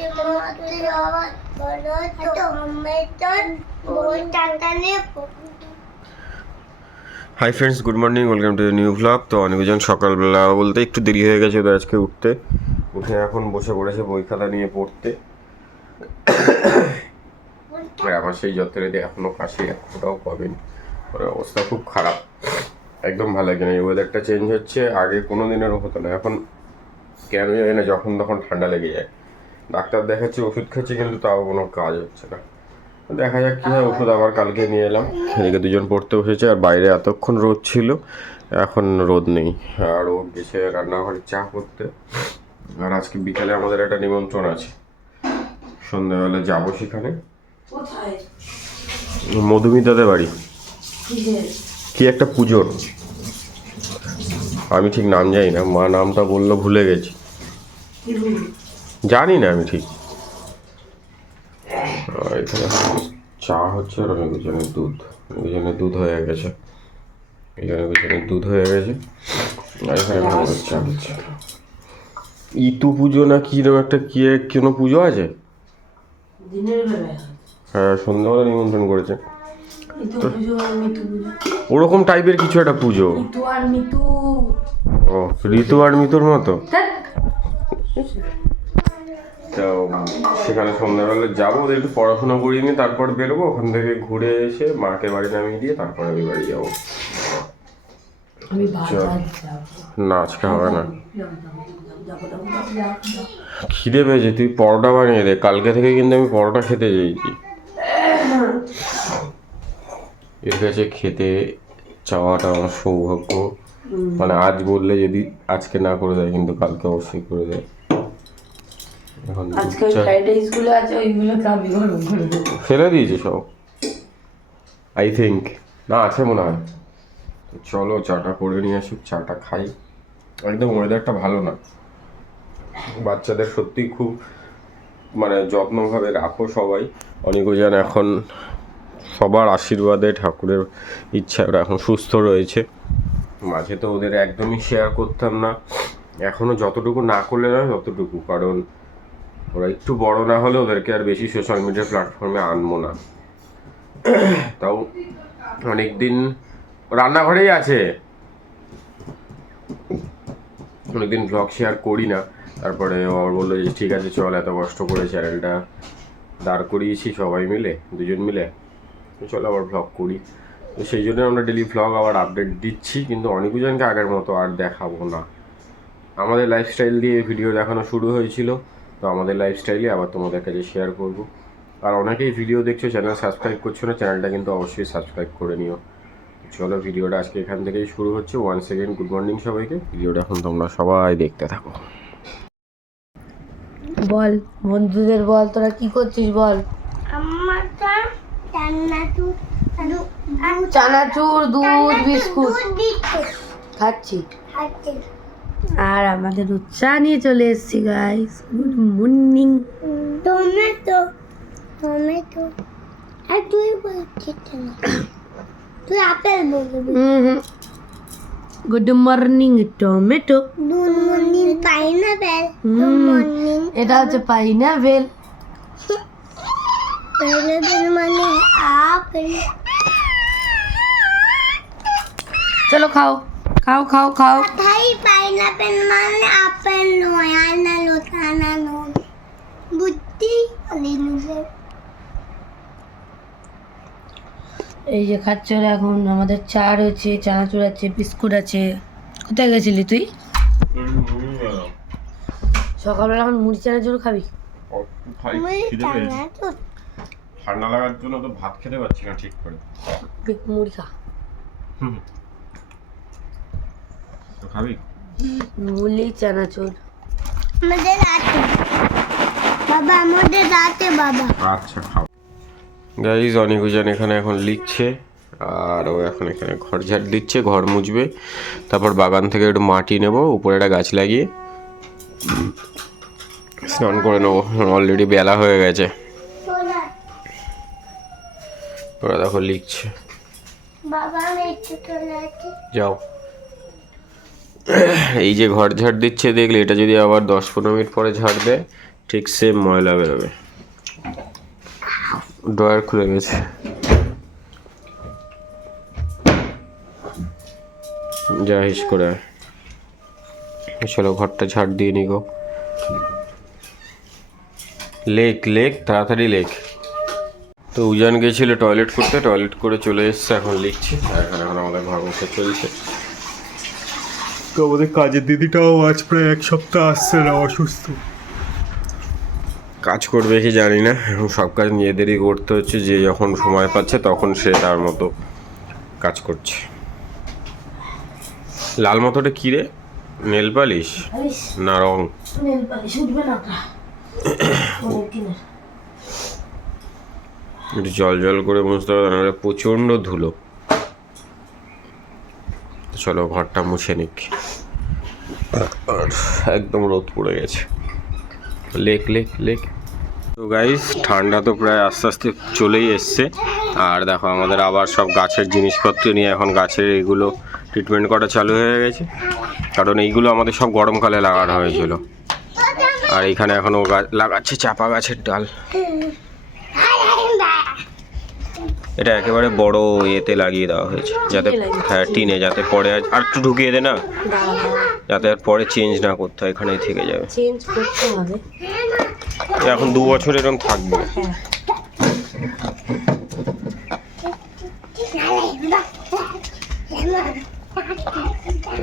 তো hi friends good morning welcome to new vlog তো অনেকজন সকালবেলা বলতে একটু দেরি হয়ে গেছে ওদের আজকে উঠতে। উঠে এখন বসে পড়েছে বই খাতা নিয়ে পড়তে। আর আমার সেই যত্নে এখনও কাশি এক ফোটাও ওর অবস্থা খুব খারাপ। একদম ভালো লাগে না। এই ওয়েদারটা চেঞ্জ হচ্ছে, আগে কোনো দিনেরও হতো না। এখন কেন জানি না, যখন তখন ঠান্ডা লেগে যায়। ডাক্তার দেখাচ্ছি ওষুধ খাচ্ছি কিন্তু তাও কোনো কাজ হচ্ছে না। দেখা যাক কী হয় ওষুধ আবার কালকে নিয়ে এলাম। এদিকে দুজন পড়তে বসেছে আর বাইরে এতক্ষণ রোদ ছিল এখন রোদ নেই। আর ও গেছে রান্নাঘরে চা করতে। আর আজকে বিকালে আমাদের একটা নিমন্ত্রণ আছে। সন্ধ্যাবেলা যাব সেখানে। মধুমিতাদের বাড়ি। কি একটা পুজোর। আমি ঠিক নাম জানি না মা নামটা বলল ভুলে গেছি। জানি না আমি ঠিক। এখানে চা হচ্ছে আর অনেক জনের দুধ। অনেক জনের দুধ হয়ে গেছে। এখানে জনের দুধ হয়ে গেছে। আর এখানে চা হচ্ছে ইতু পুজো না কি রকম একটা কি কোনো পুজো আছে? হয়। সন্ধ্যাবেলা নিমন্ত্রণ করেছে। ওরকম টাইপের কিছু একটা পুজো? ঋতু আর মিতুর মতো। তো সেখানে সন্ধ্যাবেলা যাব ওদের একটু পড়াশোনা করিয়ে নিয়ে তারপর বেরোবো। ওখান থেকে ঘুরে এসে মাকে বাড়ি নামিয়ে দিয়ে তারপরে আমি বাড়ি যাব। না আজকে হবে না। খিদে পেয়েছে তুই পরোটা বানিয়ে দে। কালকে থেকে কিন্তু আমি পরোটা খেতে চাইছি। এর কাছে খেতে চাওয়াটা আমার সৌভাগ্য। মানে আজ বললে যদি আজকে না করে দেয় কিন্তু কালকে অবশ্যই করে দেয়। আজকে ফ্রাইড রাইস আছে ওইগুলো আমি গরম করে দেবো। ফেলে দিয়েছে সব। আই থিঙ্ক না আছে মনে হয়। তো চলো চাটা করে নিয়ে আসি চাটা খাই। একদম ওয়েদারটা ভালো না। বাচ্চাদের সত্যি খুব মানে যত্নভাবে রাখো সবাই। অনেকজন এখন সবার আশীর্বাদে ঠাকুরের ইচ্ছা ওরা এখন সুস্থ রয়েছে। মাঝে তো ওদের একদমই শেয়ার করতাম না। এখনও যতটুকু না করলে না ততটুকু। কারণ ওরা একটু বড় না হলে ওদেরকে আর বেশি সোশ্যাল মিডিয়া প্ল্যাটফর্মে আনব না। তাও অনেকদিন রান্নাঘরেই আছে। অনেকদিন ব্লগ শেয়ার করি না। তারপরে ও আবার বলল যে, ঠিক আছে, চল এত কষ্ট করে চ্যানেলটা দাঁড় করিয়েছি সবাই মিলে, দুজন মিলে। চল আবার ব্লগ করি। তো সেই জন্য আমরা ডেলি ব্লগ আবার আপডেট দিচ্ছি, কিন্তু অনেকজনকে আগের মতো আর দেখাবো না। আমাদের লাইফস্টাইল দিয়ে ভিডিও দেখানো শুরু হয়েছিল। তো আমাদের লাইফস্টাইলে আবার তোমাদের কাছে শেয়ার করব। আর অনেকেই ভিডিও দেখছ চ্যানেল সাবস্ক্রাইব করছ না চ্যানেলটা কিন্তু অবশ্যই সাবস্ক্রাইব করে নিও। চলো ভিডিওটা আজকে এখান থেকেই শুরু হচ্ছে। ওয়ান সেকেন্ড গুড মর্নিং সবাইকে। ভিডিওটা এখন তোমরা সবাই দেখতে থাকো। বল বন্ধুদের বল তোরা কি করছিস বল? চানাচুর দুধ বিস্কুট। খাচ্ছি। আছে আর আমাদের উৎসাহ নিয়ে চলে এসেছি guys good morning tomato tomato আর তুই বলছিস তুই আপেল বলবি। গুড মর্নিং টমেটো দুন মর্নিং পাইনাপেল দুন মর্নিং এটা হচ্ছে পাইনাপেল পাইনাপেল মানে আপেল। চলো খাও। খাও খাও খাও। তাই পাইনাপেল মানে আপেল নয় আনা লোটানা বুদ্ধি এই যে খাচ্ছ এখন আমাদের চা রয়েছে চানাচুর আছে বিস্কুট আছে। কোথায় গেছিলি তুই? সকালবেলা এখন মুড়ি চানাচুর খাবি? ঠান্ডা লাগার জন্য তো ভাত খেতে পারছি না ঠিক করে। মুড়ি খা। খাবি? মুড়ি চানাচুর। আমাদের রাতে। বাবা আমাদের রাতে বাবা। আচ্ছা খাও। গাইজ অনেকজন এখানে এখন লিখছে আর ও এখন এখানে ঘর ঝাড় দিচ্ছে ঘর মুছবে। তারপর বাগান থেকে একটু মাটি নেব উপরে একটা গাছ লাগিয়ে। স্নান করে নেব অলরেডি বেলা হয়ে গেছে। ওরা দেখো লিখছে। বাবা আমি একটু যাও। এই যে ঘর ঝাড় দিচ্ছে দেখলে, এটা যদি আবার দশ পনেরো মিনিট পরে ঝাড় দেয়, ঠিক সেম ময়লা বেরোবে। ড্রয়ার খুলে গেছে। যা হিস করে। চলো ঘরটা ঝাড় দিয়ে নিগো লেক লেক তাড়াতাড়ি লেক তো উজান গেছিল টয়লেট করতে টয়লেট করে চলে এসছে, এখন লিখছি। এখন এখন আমাদের ঘর বসে চলছে। তো আমাদের কাজের দিদিটাও আজ প্রায় এক সপ্তাহ আসছে না অসুস্থ। কাজ করবে কি জানি না এখন সব কাজ নিজেদেরই করতে হচ্ছে যে যখন সময় পাচ্ছে তখন সে তার মতো কাজ করছে। লাল মতোটা কী রে? Nail polish? না রং। নেল পালিশ উঠবে না ওটা অনেক দিনের। একটু জল জল করে বুঝতে পারবে নাহলে প্রচণ্ড ধুলো। চলো ঘরটা মুছে নিক। একদম রোদ পড়ে গেছে। Lake lake lake. তো গাইস ঠান্ডা তো প্রায় আস্তে আস্তে চলেই এসছে। আর দেখো আমাদের আবার সব গাছের জিনিসপত্র নিয়ে এখন গাছের এইগুলো ট্রিটমেন্ট করা চালু হয়ে গেছে। কারণ এইগুলো আমাদের সব গরমকালে লাগানো হয়েছিল। আর এখানে এখনও গাছ লাগাচ্ছে চাপা গাছের ডাল। এটা একেবারে বড় ইয়েতে লাগিয়ে দেওয়া হয়েছে যাতে হ্যাঁ টিনে যাতে পরে আর একটু ঢুকিয়ে দে না? যাতে আর পরে চেঞ্জ না করতে হয় এখানেই থেকে যাবে। চেঞ্জ করতে হবে। এখন দু বছর এরকম থাকবে। হ্যাঁ।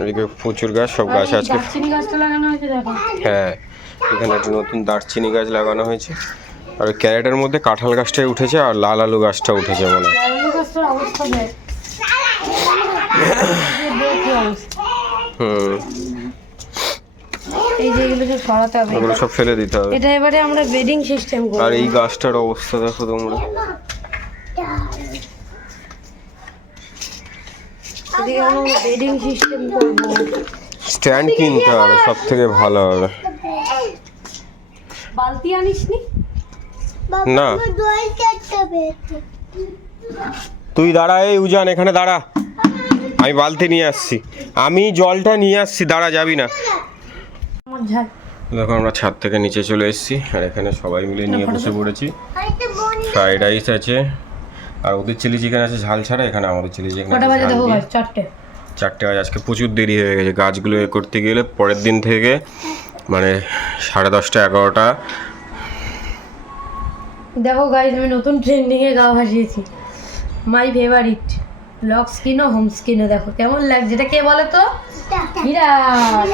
এদিকে প্রচুর গাছ সব গাছ আজকে হ্যাঁ এখানে একটা নতুন দারচিনি গাছ লাগানো হয়েছে। আর ক্যারেটের মধ্যে কাঁঠাল গাছটাই উঠেছে আর লাল আলু গাছটা উঠেছে মনে। হুম। এই যে এগুলো সব সরাতে হবে। ওগুলো সব ফেলে দিতে হবে। এটা এবারে আমরা বেডিং সিস্টেম আর এই গাছটার অবস্থা দেখো তোমরা। এদিকে আমরা বেডিং সিস্টেম করব। স্ট্যান্ড কিনতে হবে সব থেকে ভালো হবে। বালতি আনিসনি? না। তুই দাঁড়া এই উজান এখানে দাঁড়া। আমি বালতি নিয়ে আসছি। আমি জলটা নিয়ে আসছি দাঁড়া যাবি না। দেখো আমরা ছাদ থেকে নিচে চলে এসেছি আর এখানে সবাই মিলে নিয়ে বসে পড়েছি। ফ্রাইড রাইস আছে আর ওদের চিলি চিকেন আছে ঝাল ছাড়া এখানে আমাদের চিলি চিকেন কটা বাজে দেখো গাছ চারটে। চারটে বাজে আজকে প্রচুর দেরি হয়ে গেছে। গাছগুলো এ করতে গেলে পরের দিন থেকে মানে সাড়ে দশটা এগারোটা দেখো গাইজ আমি নতুন ট্রেন্ডিংয়ে এ গা ভাসিয়েছি। মাই ফেভারিট লক স্কিন ও হোম স্কিনে দেখো কেমন লাগছে? এটা কে বলে তো? বিরাট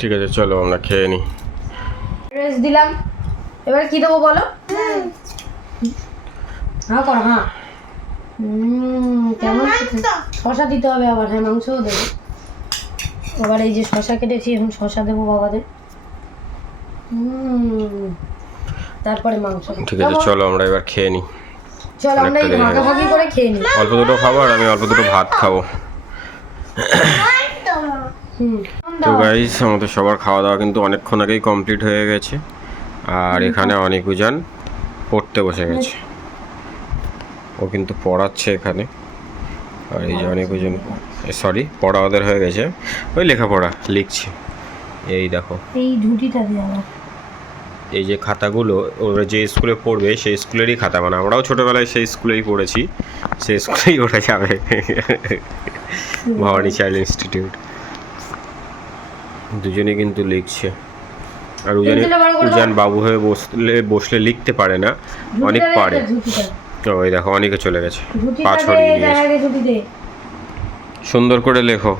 ঠিক আছে চলো আমরা খেয়ে নিই ড্রেস দিলাম। এবার কি দেবো বলো? হ্যাঁ করো হ্যাঁ। কেমন? খেতে? শশা দিতে হবে আবার হ্যাঁ মাংসও দেবো। আবার এই যে শশা কেটেছি এখন শশা দেবো বাবাদের। উম, তারপরে মাংস ঠিক আছে চলো আমরা এবার খেয়ে নিই চলো আমরা এই হয়ে ভাগাভাগি করে খেয়ে নিই অল্প দুটো খাব আর আমি অল্প দুটো ভাত খাব। তো গাইস আমাদের সবার খাওয়া দাওয়া কিন্তু অনেকক্ষণ আগেই কমপ্লিট হয়ে গেছে। আর এখানে অনেক উজান পড়তে বসে গেছে। ও কিন্তু পড়াচ্ছে এখানে। আর এই যে অনেক উজান সরি পড়া ওদের হয়ে গেছে। ওই লেখাপড়া লিখছে। এই দেখো। এই ঝুঁটিটা দিয়ে এই যে খাতাগুলো ওরা যে স্কুলে পড়বে সেই স্কুলেরই খাতা। মানে আমরাও ছোটোবেলায় সেই স্কুলেই পড়েছি সেই স্কুলেই ওরা যাবে। Bhabani child institute. দুজনে কিন্তু লিখছে। আর উজান উজান বাবু হয়ে বসলে বসলে লিখতে পারে না অনেক পারে। তো ওই দেখো অনেকে চলে গেছে। পা ছড়িয়ে সুন্দর করে লেখো।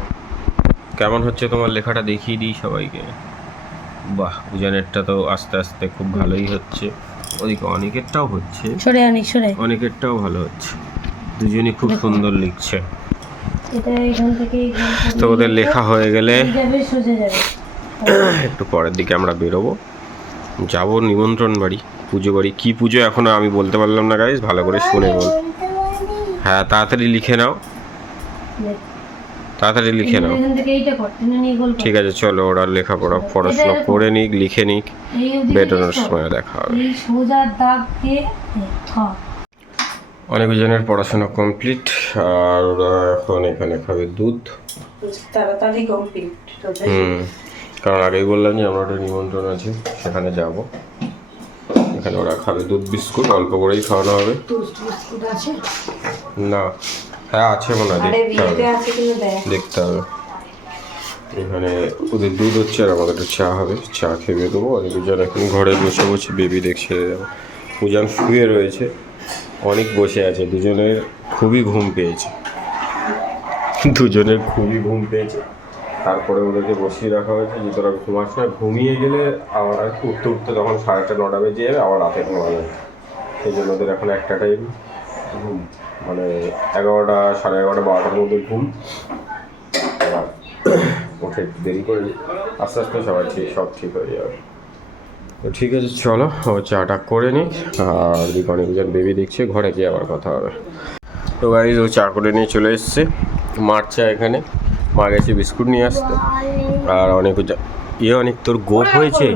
কেমন হচ্ছে তোমার লেখাটা দেখিয়ে দিই সবাইকে। বাহ উজানেরটা তো আস্তে আস্তে খুব ভালোই হচ্ছে। ওদিকে অনেকেরটাও হচ্ছে। সরে আনি সরে। অনেকেরটাও ভালো হচ্ছে। দুজনই খুব সুন্দর লিখছে। তো ওদের লেখা হয়ে গেলে একটু পরের দিকে আমরা বেরোবো। যাব নিমন্ত্রণ বাড়ি পুজো বাড়ি। কি পুজো এখনও আমি বলতে পারলাম না গাইজ ভালো করে শুনে বল। হ্যাঁ তাড়াতাড়ি লিখে নাও। তাড়াতাড়ি লিখে নাও। ঠিক আছে চলো ওরা লেখাপড়া পড়াশোনা করে নিক লিখে নিক। বেরোনোর সময় দেখা হবে। অনেকজনের পড়াশোনা কমপ্লিট আর ওরা এখন এখানে খাবে দুধ। তাড়াতাড়ি কমপ্লিট হুম কারণ আগেই বললাম যে আমরা একটা নিমন্ত্রণ আছে সেখানে যাব। এখানে ওরা খাবে দুধ বিস্কুট অল্প করেই খাওয়ানো হবে। টোস্ট বিস্কুট আছে? না। হ্যাঁ আছে মনে হয় দেখতে হবে। দেখতে হবে। এখানে ওদের দুধ হচ্ছে আর আমাদের চা হবে। চা খেয়ে দেবো। আর দুজন এখন ঘরে বসে বসে বেবি দেখছে। উজান শুয়ে রয়েছে। অনেক বসে আছে। দুজনের খুবই ঘুম পেয়েছে। দুজনের খুবই ঘুম পেয়েছে। তারপরে ওদেরকে বসিয়ে রাখা হয়েছে। যে তোরা ঘুমাস না ঘুমিয়ে গেলে আবার উঠতে উঠতে তখন সাড়ে আটটা নটা বেজে যাবে আবার রাতে ঘুমাবে সেই জন্য ওদের এখন একটা টাইম ঘুম। মানে এগারোটা সাড়ে এগারোটা বারোটার মধ্যে ঘুম। উঠে দেরি করে আস্তে আস্তে সবাই ঠিক সব ঠিক হয়ে যাবে। তো ঠিক আছে চলো ও চাটা করে নিক আর দিকে অনেকজন বেবি দেখছে ঘরে গিয়ে আবার কথা হবে। তো গাড়ি ও চা করে নিয়ে চলে এসছে। মার চা এখানে। মা গেছে বিস্কুট নিয়ে আসতে। আর অনেক ইয়ে অনেক তোর গোপ হয়েছে?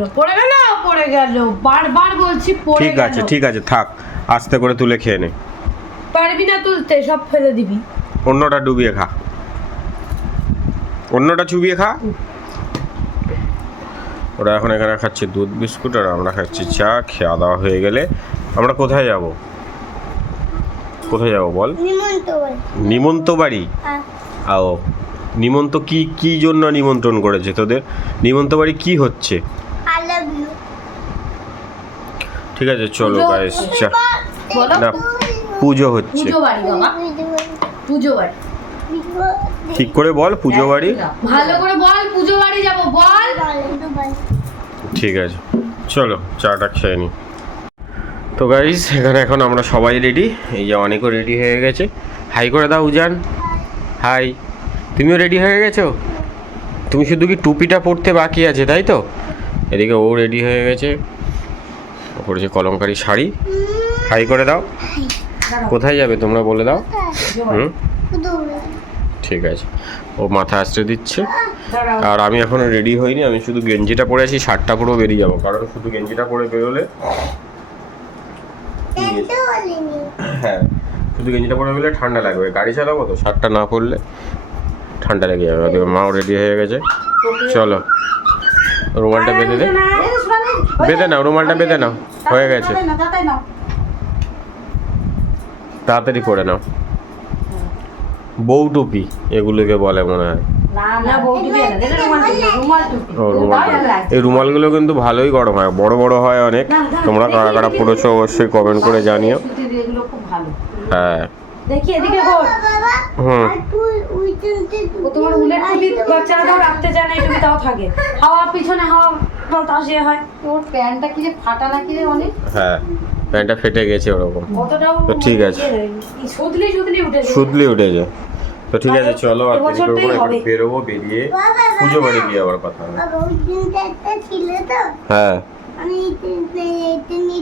পড়ে গেল বারবার বলছি ঠিক আছে ঠিক আছে থাক। আস্তে করে তুলে খেয়ে নে। পারবি না তুলতে সব ফেলে দিবি। অন্যটা ডুবিয়ে খা। অন্যটা চুবিয়ে খা। ওরা এখন এখানে খাচ্ছে দুধ বিস্কুট আর আমরা খাচ্ছি চা। খেয়া দাওয়া হয়ে গেলে আমরা কোথায় যাব? কোথায় যাব বল? নিমন্ত বাড়ি। আও নিমন্ত কি কি জন্য নিমন্ত্রণ করেছে তোদের? নিমন্ত বাড়ি কি হচ্ছে? আই লাভ ইউ ঠিক আছে চলো গাইস চা। বলো। না পুজো হচ্ছে। পুজো বাড়ি বাবা। পুজো বাড়ি। ঠিক করে বল পুজো বাড়ি। ভালো করে বল পুজো বাড়ি যাব বল। ঠিক আছে। চলো চাটা খেয়ে নিই তো গাইস এখানে এখন আমরা সবাই রেডি এই যে অনেকও রেডি হয়ে গেছে। হাই করে দাও উজান। হাই তুমিও রেডি হয়ে গেছো? তুমি শুধু কি টুপিটা পরতে বাকি আছে তাই তো? এদিকে ও রেডি হয়ে গেছে। ও পরেছে কলমকারি শাড়ি। হাই করে দাও। কোথায় যাবে তোমরা বলে দাও। হুম? ঠিক আছে। ও মাথা আসতে দিচ্ছে। আর আমি এখনও রেডি হইনি আমি শুধু গেঞ্জিটা পরে আছি শার্টটা পুরো বেরিয়ে যাব। কারণ শুধু গেঞ্জিটা পরে বেরোলে হ্যাঁ শুধু গেঞ্জিটা পরে বেরোলে ঠান্ডা লাগবে। গাড়ি চালাবো তো? শার্টটা না পরলে ঠান্ডা লেগে যাবে। মাও রেডি হয়ে গেছে। চলো। রুমালটা বেঁধে দে। বেঁধে নাও রুমালটা বেঁধে নাও। হয়ে গেছে। তাড়াতাড়ি করে নাও। বউ টুপি এগুলোকে বলে মনে হয়। এই রুমালগুলো কিন্তু ভালোই গরম হয় বড় বড় হয় অনেক। তোমরা কারা কারা পড়েছো অবশ্যই কমেন্ট করে জানিও। সুতির এগুলো খুব ভালো। হ্যাঁ। দেখি এদিকে হুম। তোমার উলের টুপি বাচ্চারাও রাখতে চায় না এই তাও থাকে। হাওয়া পিছনে হাওয়া বাতাস তোর প্যান্টটা কি যে ফাটা নাকি রে অনেক? হ্যাঁ। প্যান্টটা ফেটে গেছে ওরকম। তো ঠিক আছে। উঠেছে সুদলি উঠেছে তো ঠিক আছে চলো আর দেরি এবছরটাই করব না, বেরোবো বেরিয়ে পুজো বাড়ি গিয়ে আবার কথা হবে। হ্যাঁ।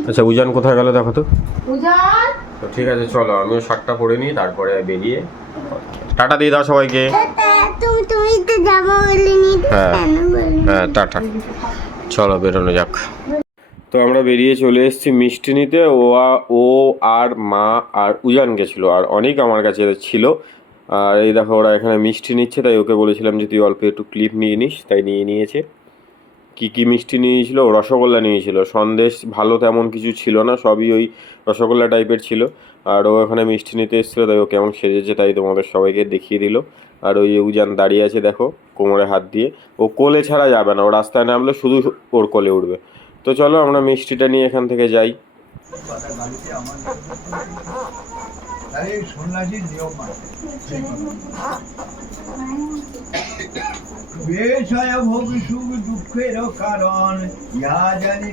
আচ্ছা উজান কোথায় গেল দেখো তো। তো ঠিক আছে চলো আমিও শার্টটা পরে নিই তারপরে বেরিয়ে। টাটা দিয়ে দাও সবাইকে তুমি তুমি তো যাব বলে নি হ্যাঁ। হ্যাঁ টাটা। চলো বেরোনো যাক। তো আমরা বেরিয়ে চলে এসেছি মিষ্টি নিতে ও ও আর মা আর উজান গেছিল। আর অনেক আমার কাছে ছিল। আর এই দেখো ওরা এখানে মিষ্টি নিচ্ছে, তাই ওকে বলেছিলাম যে তুই অল্প একটু ক্লিপ নিয়ে নিস, তাই নিয়ে নিয়েছে। কি কি মিষ্টি নিয়েছিল? রসগোল্লা নিয়েছিল। সন্দেশ ভালো তেমন কিছু ছিল না, সবই ওই রসগোল্লা টাইপের ছিল। আর ও এখানে মিষ্টি নিতে এসেছিল, তাই ও কেমন সেজেছে তাই তোমাদের সবাইকে দেখিয়ে দিল। আর ওই উজান দাঁড়িয়ে আছে দেখো কোমরে হাত দিয়ে। ও কোলে ছাড়া যাবে না, ও রাস্তায় নামলে শুধু ওর কোলে উঠবে। তো চলো আমরা মিষ্টিটা নিয়ে এখান থেকে যাই। দুঃখের কারণ ইহা জানি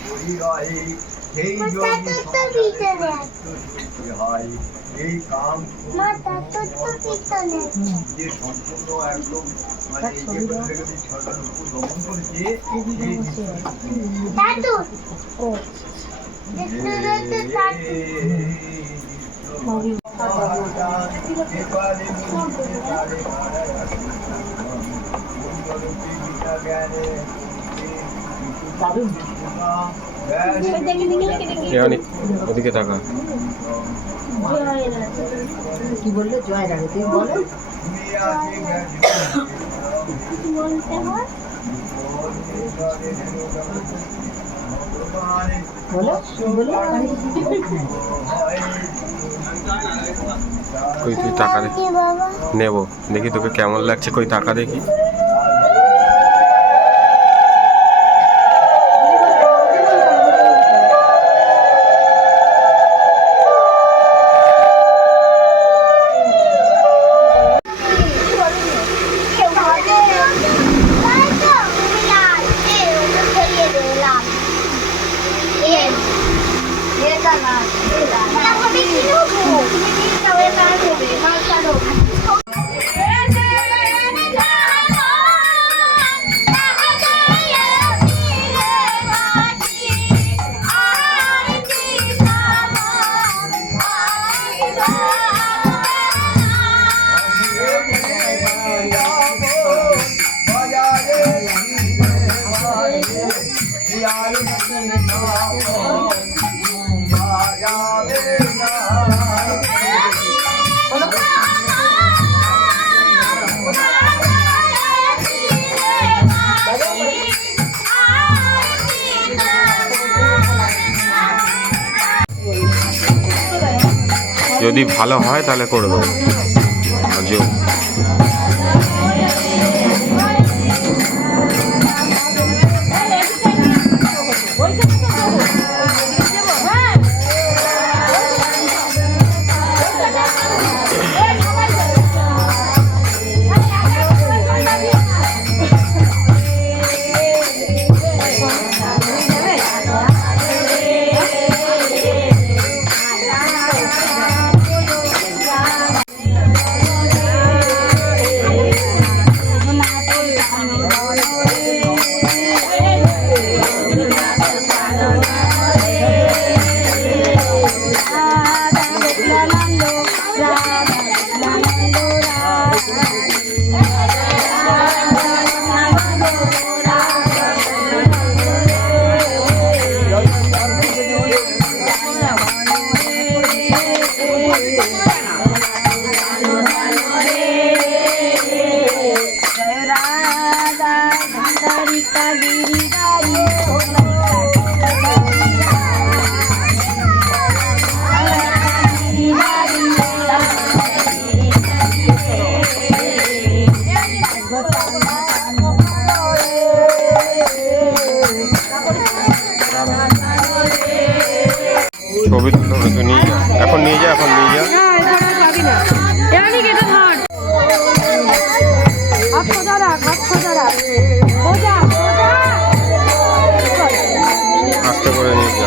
পরিরহে সেই হয় এই কাম যে সম্পূর্ণ একদম মানে দমন করেছে দাদু। ওদিকে টাকা কি বললে? জয় রাখে তুই বলো। বলো বলো কই তুই টাকা দে। নেব দেখি তোকে কেমন লাগছে। কই টাকা দেখি। যদি ভালো হয় তাহলে করে দেবো। তুই নিয়ে যা। এখন নিয়ে যা এখন নিয়ে যা। আস্তে করে নিয়ে যা।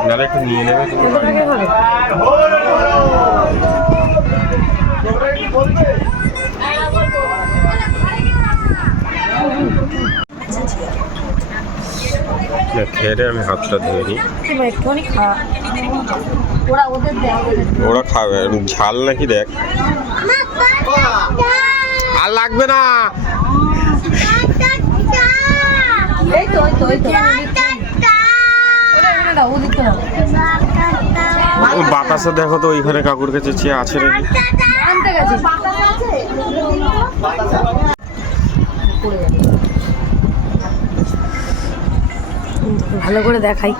নাহলে একটু নিয়ে নেবে তুমি খেয়ে আমি হাতটা ধুয়ে নিই। ওরা খাবে ঝাল নাকি দেখ। আর লাগবে না। এই তো ওই তো ওই তো ওটা এখানে দাও ও দিতে হবে ওই বাতাসে দেখো তো ওইখানে কাকুর কাছে চেয়ে আছে নাকি? ভালো করে দেখাই।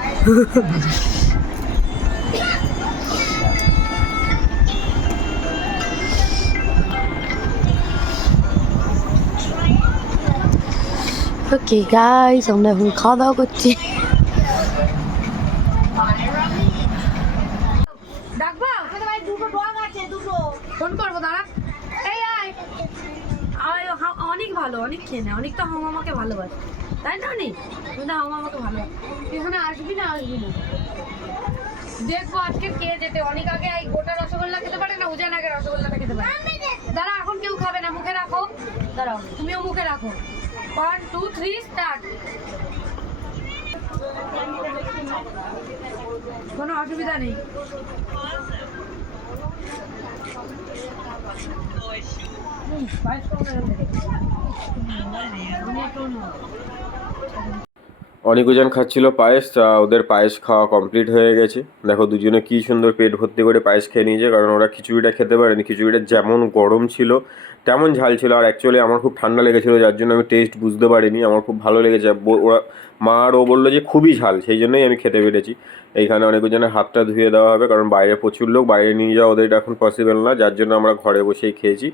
ওকে গাইস আমরা এখন খাওয়া দাওয়া করছি ডাকবা ফোন করব দাঁড়া এই আয় আয় হা- অনেক ভালো অনেক খেয়ে নেয় অনেক তো হাম আমাকে ভালোবাসে তাই না অনেক হাম আমাকে এখানে আসবি না আসবি না? দেখব আজকে কে যেতে। অনেক আগে এই গোটা রসগোল্লা খেতে পারে না উজান আগে রসগোল্লাটা খেতে পারে। দাঁড়া এখন কেউ খাবে না মুখে রাখো। দাঁড়াও তুমিও মুখে রাখো। ওয়ান টু থ্রি স্টার্ট কোনো অসুবিধা নেই। বাইশ অনেকজন খাচ্ছিল পায়েস, তা ওদের পায়েস খাওয়া কমপ্লিট হয়ে গেছে। দেখো দুজনে কি সুন্দর পেট ভর্তি করে পায়েস খেয়ে নিয়েছে, কারণ ওরা খিচুড়িটা খেতে পারেনি। খিচুড়িটা যেমন গরম ছিল, তেমন ঝাল ছিল। আর অ্যাকচুয়ালি আমার খুব ঠান্ডা লেগেছিলো, যার জন্য আমি টেস্ট বুঝতে পারিনি। আমার খুব ভালো লেগেছে। ওরা মা আর ও বলল যে খুবই ঝাল, সেই জন্যই আমি খেতে পেরেছি। এইখানে অনেকজনের হাতটা ধুয়ে দেওয়া হবে, কারণ বাইরে প্রচুর লোক, বাইরে নিয়ে যাওয়া ওদের এখন পসিবল না। যার জন্য আমরা ঘরে বসেই খেয়েছি।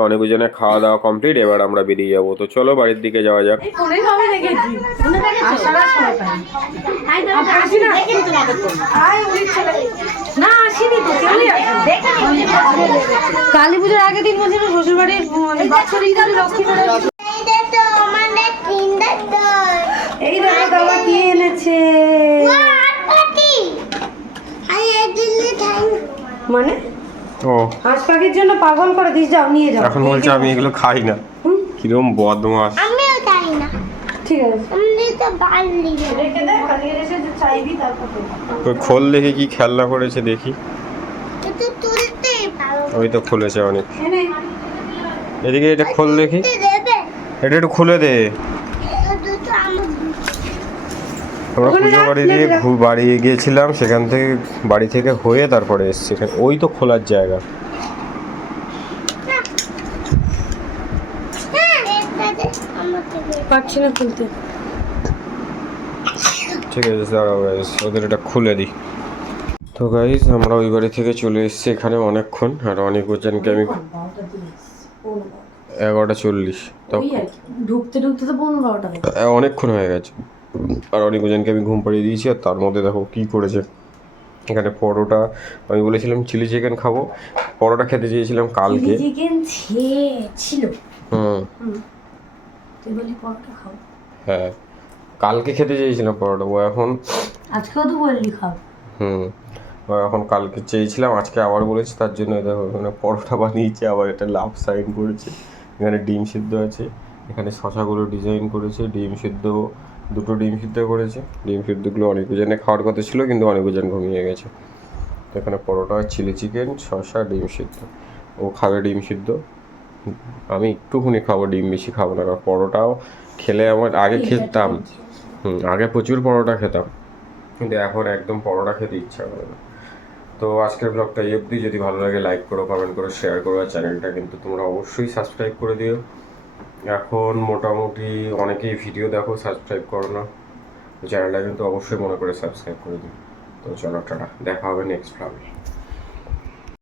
তো অনেকজনের খাওয়া দাওয়া কমপ্লিট এবার আমরা বেরিয়ে যাব। তো চলো বাড়ির দিকে যাওয়া যাক। কালী পুজোর আগের দিন বলছিল শ্বশুর বাড়ির এই দেখো দাদা কি এনেছে। মানে? ও। হাঁস পাখির জন্য পাগল করে দিস যাও নিয়ে যাও। এখন বলছে আমি এগুলো খাই না। কীরকম বদমাস আমিও জানি না। ঠিক আছে। আমি তো বাড়লি রেখে দে কালকে এসে যে চাইবি তারপর খোল দেখি কি খেলনা করেছে দেখি। কিন্তু তুলতে পারো ওই তো খুলেছে অনেক। এদিকে এটা খোল দেখি। এটা একটু খুলে দে। আমরা পুজো বাড়ি দিয়ে। বাড়ি গিয়েছিলাম সেখান থেকে বাড়ি থেকে হয়ে তারপরে এসছি এখানে। ওই তো খোলার জায়গা। পারছি না খুলতে। ঠিক আছে দাঁড়াও গাইস ওদের এটা খুলে দিই। তো গাইস আমরা ওই বাড়ি থেকে চলে এসেছি এখানে অনেকক্ষণ আর অনেক ওজনকে আমি এগারোটা চল্লিশ। ঢুকতে ঢুকতে তো পনেরো বারোটা অনেকক্ষণ হয়ে গেছে। আর অনেক ওজনকে আমি ঘুম পাড়িয়ে দিয়েছি আর তার মধ্যে দেখো কী করেছে। এখানে পরোটা আমি বলেছিলাম চিলি চিকেন খাব। পরোটা খেতে চেয়েছিলাম কালকে। চিকেন ছিল হুম। তুই বলি পরোটা খাও। হ্যাঁ। কালকে খেতে চেয়েছিলাম পরোটা। ও এখন আজকেও তো বললি খাও। হুম। ও এখন কালকে চেয়েছিলাম আজকে আবার বলেছি তার জন্য দেখো এখানে পরোটা বানিয়েছে আবার এটা লাভ সাইন করেছে। এখানে ডিম সিদ্ধ আছে এখানে শশাগুলো ডিজাইন করেছে ডিম সিদ্ধ দুটো ডিম সিদ্ধ করেছে। ডিম সিদ্ধগুলো অনেক জনে খাওয়ার কথা ছিল কিন্তু অনেক জন ঘুমিয়ে গেছে। তো এখানে পরোটা চিলি চিকেন শশা ডিম সিদ্ধ। ও খাবে ডিম সিদ্ধ। আমি একটুখানি খাব ডিম বেশি খাব না কারণ পরোটাও খেলে আমার আগে খেতাম। হুম আগে প্রচুর পরোটা খেতাম। কিন্তু এখন একদম পরোটা খেতে ইচ্ছা করে না। তো আজকের ব্লগটা এই অবধি। যদি ভালো লাগে লাইক করো কমেন্ট করো শেয়ার করো আর চ্যানেলটা কিন্তু তোমরা অবশ্যই সাবস্ক্রাইব করে দিও। এখন মোটামুটি অনেকেই ভিডিও দেখো সাবস্ক্রাইব করো না। চ্যানেলটা কিন্তু অবশ্যই মনে করে সাবস্ক্রাইব করে দিও। তো চলো টাটা, দেখা হবে নেক্সট ব্লগে